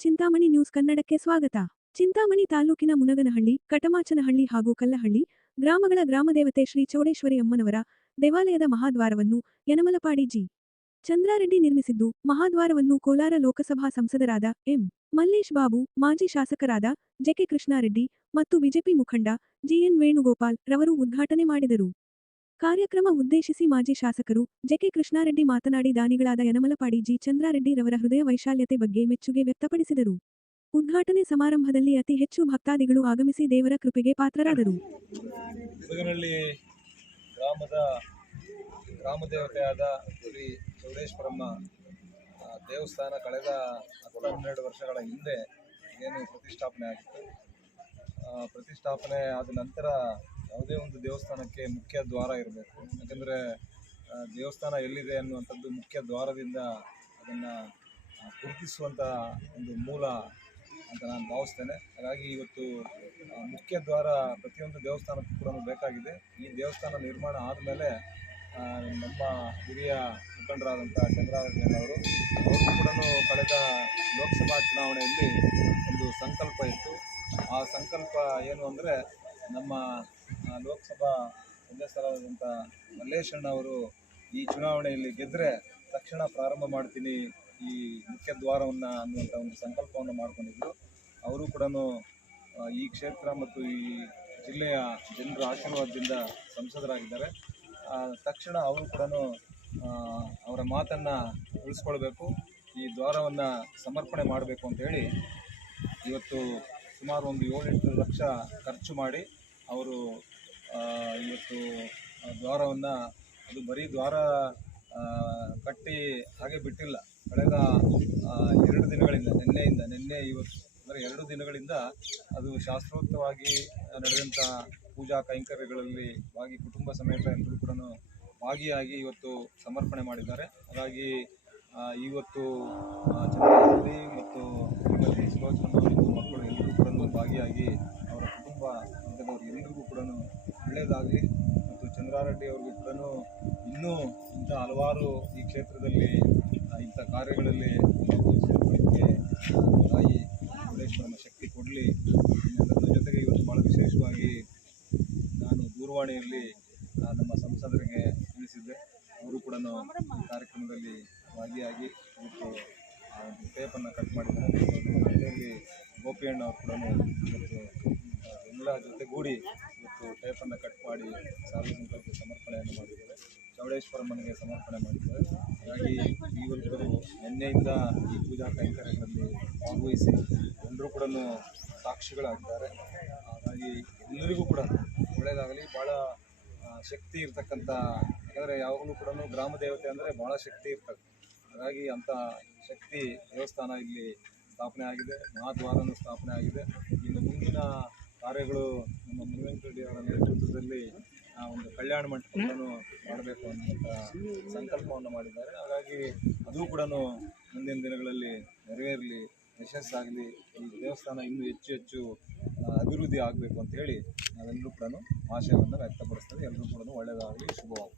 Chintamani news ಕನ್ನಡಕ್ಕೆ ಸ್ವಾಗತ. ಚಿಂತಾಮಣಿ ತಾಲೂಕಿನ ಮುನಗನಹಳ್ಳಿ, ಕಟಮಾಚನಹಳ್ಳಿ ಹಾಗೂ ಕಲ್ಲಹಳ್ಳಿ ಗ್ರಾಮಗಳ ಗ್ರಾಮದೇವತೆ ಶ್ರೀ ಚೌಡೇಶ್ವರಿ ಅಮ್ಮನವರ ದೇವಾಲಯದ ಮಹಾದ್ವಾರವನ್ನು ಯನಮಲಪಾಡಿ ಜಿ. ಚಂದ್ರಾರೆಡ್ಡಿ ನಿರ್ಮಿಸಿದ್ದು, ಮಹಾದ್ವಾರವನ್ನು ಕೋಲಾರ ಲೋಕಸಭಾ ಸಂಸದರಾದ ಎಂ. ಮಲ್ಲೇಶ್ ಬಾಬು, ಮಾಜಿ ಶಾಸಕರಾದ ಜೆಕೆ ಕೃಷ್ಣಾರೆಡ್ಡಿ ಮತ್ತು ಬಿಜೆಪಿ ಮುಖಂಡ ಜಿಎನ್ ವೇಣುಗೋಪಾಲ್ ರವರು ಉದ್ಘಾಟನೆ ಮಾಡಿದರು. ಕಾರ್ಯಕ್ರಮ ಉದ್ದೇಶಿಸಿ ಮಾಜಿ ಶಾಸಕರು ಜೆಕೆ ಕೃಷ್ಣಾರೆಡ್ಡಿ ಮಾತನಾಡಿ ದಾನಿಗಳಾದ ಯನಮಲಪಾಡಿ ಜಿ ಚಂದ್ರಾರೆಡ್ಡಿ ರವರ ಹೃದಯ ವೈಶಾಲ್ಯತೆ ಬಗ್ಗೆ ಮೆಚ್ಚುಗೆ ವ್ಯಕ್ತಪಡಿಸಿದರು. ಉದ್ಘಾಟನೆ ಸಮಾರಂಭದಲ್ಲಿ ಅತಿ ಹೆಚ್ಚು ಭಕ್ತಾದಿಗಳು ಆಗಮಿಸಿ ದೇವರ ಕೃಪೆಗೆ ಪಾತ್ರರಾದರು. ಗ್ರಾಮದ ಗ್ರಾಮ ದೇವತೆಯಾದ ಶ್ರೀ ಚೌಡೇಶ್ವರಮ್ಮ ದೇವಸ್ಥಾನ ಕಳೆದ ಹನ್ನೆರಡು ವರ್ಷಗಳ ಹಿಂದೆ ಏನು ಪ್ರತಿಷ್ಠಾಪನೆ ಆಗಿತ್ತು. ಪ್ರತಿಷ್ಠಾಪನೆ ಆದ ನಂತರ ಯಾವುದೇ ಒಂದು ದೇವಸ್ಥಾನಕ್ಕೆ ಮುಖ್ಯ ದ್ವಾರ ಇರಬೇಕು. ಯಾಕಂದರೆ ದೇವಸ್ಥಾನ ಎಲ್ಲಿದೆ ಅನ್ನುವಂಥದ್ದು ಮುಖ್ಯ ದ್ವಾರದಿಂದ ಅದನ್ನು ಗುರುತಿಸುವಂಥ ಒಂದು ಮೂಲ ಅಂತ ನಾನು ಭಾವಿಸ್ತೇನೆ. ಹಾಗಾಗಿ ಇವತ್ತು ಮುಖ್ಯ ದ್ವಾರ ಪ್ರತಿಯೊಂದು ದೇವಸ್ಥಾನಕ್ಕೂ ಕೂಡ ಬೇಕಾಗಿದೆ. ಈ ದೇವಸ್ಥಾನ ನಿರ್ಮಾಣ ಆದಮೇಲೆ ನಮ್ಮ ಹಿರಿಯ ಮುಖಂಡರಾದಂಥ ಚಂದ್ರಾವತಿಯವರು ಅವರು ಅವರು ಕೂಡ ಕಳೆದ ಲೋಕಸಭಾ ಚುನಾವಣೆಯಲ್ಲಿ ಒಂದು ಸಂಕಲ್ಪ ಇತ್ತು. ಆ ಸಂಕಲ್ಪ ಏನು ಅಂದರೆ, ನಮ್ಮ ಲೋಕಸಭಾ ಸದಸ್ಯರಾದಂಥ ಮಲ್ಲೇಶಣ್ಣ ಅವರು ಈ ಚುನಾವಣೆಯಲ್ಲಿ ಗೆದ್ದರೆ ತಕ್ಷಣ ಪ್ರಾರಂಭ ಮಾಡ್ತೀನಿ ಈ ಮುಖ್ಯ ದ್ವಾರವನ್ನು ಅನ್ನುವಂಥ ಒಂದು ಸಂಕಲ್ಪವನ್ನು ಮಾಡ್ಕೊಂಡಿದ್ರು. ಅವರು ಕೂಡ ಈ ಕ್ಷೇತ್ರ ಮತ್ತು ಈ ಜಿಲ್ಲೆಯ ಜನರ ಆಶೀರ್ವಾದದಿಂದ ಸಂಸದರಾಗಿದ್ದಾರೆ. ತಕ್ಷಣ ಅವರು ಕೂಡ ಅವರ ಮಾತನ್ನು ಉಳಿಸ್ಕೊಳ್ಬೇಕು, ಈ ದ್ವಾರವನ್ನು ಸಮರ್ಪಣೆ ಮಾಡಬೇಕು ಅಂತೇಳಿ ಇವತ್ತು ಸುಮಾರು ಒಂದು ಏಳೆಂಟು ಲಕ್ಷ ಖರ್ಚು ಮಾಡಿ ಅವರು ಇವತ್ತು ದ್ವಾರವನ್ನು, ಅದು ಬರೀ ದ್ವಾರ ಕಟ್ಟಿ ಹಾಗೆ ಬಿಟ್ಟಿಲ್ಲ. ಕಳೆದ ಎರಡು ದಿನಗಳಿಂದ, ನಿನ್ನೆಯಿಂದ, ನಿನ್ನೆ ಇವತ್ತು, ಅಂದರೆ ಎರಡು ದಿನಗಳಿಂದ ಅದು ಶಾಸ್ತ್ರೋಕ್ತವಾಗಿ ನಡೆದಂಥ ಪೂಜಾ ಕೈಂಕರ್ಯಗಳಲ್ಲಿ ಭಾಗಿ, ಕುಟುಂಬ ಸಮೇತ ಎಲ್ಲರೂ ಕೂಡ ಭಾಗಿಯಾಗಿ ಇವತ್ತು ಸಮರ್ಪಣೆ ಮಾಡಿದ್ದಾರೆ. ಹಾಗಾಗಿ ಇವತ್ತು ಚಂದ್ರದಲ್ಲಿ ಮತ್ತು ಸುಲೋಚನಮ್ಮ ಮಕ್ಕಳು ಎಲ್ಲರೂ ಕೂಡ ಭಾಗಿಯಾಗಿ ಅವರ ಕುಟುಂಬ ಒಳ್ಳೆಯದಾಗಲಿ ಮತ್ತು ಚಂದ್ರಾರೆಡ್ಡಿ ಅವ್ರಿಗೂ ಕೂಡ ಇನ್ನೂ ಇಂಥ ಹಲವಾರು ಈ ಕ್ಷೇತ್ರದಲ್ಲಿ ಇಂಥ ಕಾರ್ಯಗಳಲ್ಲಿ ತಾಯಿ ಮುರುಡೇಶ್ವರನ ಶಕ್ತಿ ಕೊಡಲಿ. ಜೊತೆಗೆ ಇವತ್ತು ಭಾಳ ವಿಶೇಷವಾಗಿ ನಾನು ದೂರವಾಣಿಯಲ್ಲಿ ನಮ್ಮ ಸಂಸದರಿಗೆ ತಿಳಿಸಿದ್ದೆ. ಅವರು ಕೂಡ ಈ ಕಾರ್ಯಕ್ರಮದಲ್ಲಿ ಭಾಗಿಯಾಗಿ ಇವತ್ತು ಟೇಪನ್ನು ಕಟ್ ಮಾಡಿದ್ದಾರೆ. ಗೋಪಿಯಣ್ಣ ಅವರು ಕೂಡ ಇವತ್ತು ಎಲ್ಲ ಜೊತೆಗೂಡಿ ಇವತ್ತು ಟೇಪನ್ನು ಕಟ್ ಮಾಡಿ ಸಾರ್ವಜನಿಕರಿಗೆ ಸಮರ್ಪಣೆಯನ್ನು ಮಾಡಿದ್ದಾರೆ. ಚೌಡೇಶ್ವರಮ್ಮನಿಗೆ ಸಮರ್ಪಣೆ ಮಾಡಿದ್ದೇವೆ ಹಾಗಾಗಿ ಇವತ್ತು ನಿನ್ನೆಯಿಂದ ಈ ಪೂಜಾ ಕೈಂಕರ್ಯಗಳಲ್ಲಿ ಭಾಗವಹಿಸಿ ಎಲ್ಲರೂ ಕೂಡ ಸಾಕ್ಷಿಗಳಾಗಿದ್ದಾರೆ. ಹಾಗಾಗಿ ಎಲ್ಲರಿಗೂ ಕೂಡ ಒಳ್ಳೆಯದಾಗಲಿ. ಭಾಳ ಶಕ್ತಿ ಇರ್ತಕ್ಕಂಥ, ಯಾಕಂದರೆ ಯಾವಾಗಲೂ ಕೂಡ ಗ್ರಾಮ ದೇವತೆ ಅಂದರೆ ಭಾಳ ಶಕ್ತಿ ಇರ್ತದೆ. ಹಾಗಾಗಿ ಅಂಥ ಶಕ್ತಿ ದೇವಸ್ಥಾನ ಇಲ್ಲಿ ಸ್ಥಾಪನೆ ಆಗಿದೆ. ಮಹಾದ್ವಾರನೂ ಸ್ಥಾಪನೆ ಆಗಿದೆ. ಇನ್ನು ಮುಂದಿನ ಕಾರ್ಯಗಳು ನಮ್ಮ ಮುನಿವೆಂಕಟರೆಡ್ಡಿ ಅವರ ನೇತೃತ್ವದಲ್ಲಿ ಒಂದು ಕಲ್ಯಾಣ ಮಂಟಪವನ್ನು ಮಾಡಬೇಕು ಅನ್ನುವಂಥ ಸಂಕಲ್ಪವನ್ನು ಮಾಡಿದ್ದಾರೆ. ಹಾಗಾಗಿ ಅದು ಕೂಡ ಮುಂದಿನ ದಿನಗಳಲ್ಲಿ ನೆರವೇರಲಿ, ಯಶಸ್ಸಾಗಲಿ, ಈ ದೇವಸ್ಥಾನ ಇನ್ನೂ ಹೆಚ್ಚು ಹೆಚ್ಚು ಅಭಿವೃದ್ಧಿ ಆಗಬೇಕು ಅಂತ ಹೇಳಿ ನಾವೆಲ್ಲರೂ ಕೂಡ ಆಶಯವನ್ನು ವ್ಯಕ್ತಪಡಿಸ್ತೇವೆ. ಎಲ್ಲರೂ ಕೂಡ ಒಳ್ಳೆಯದಾಗಲಿ, ಶುಭವಾಗಲಿ.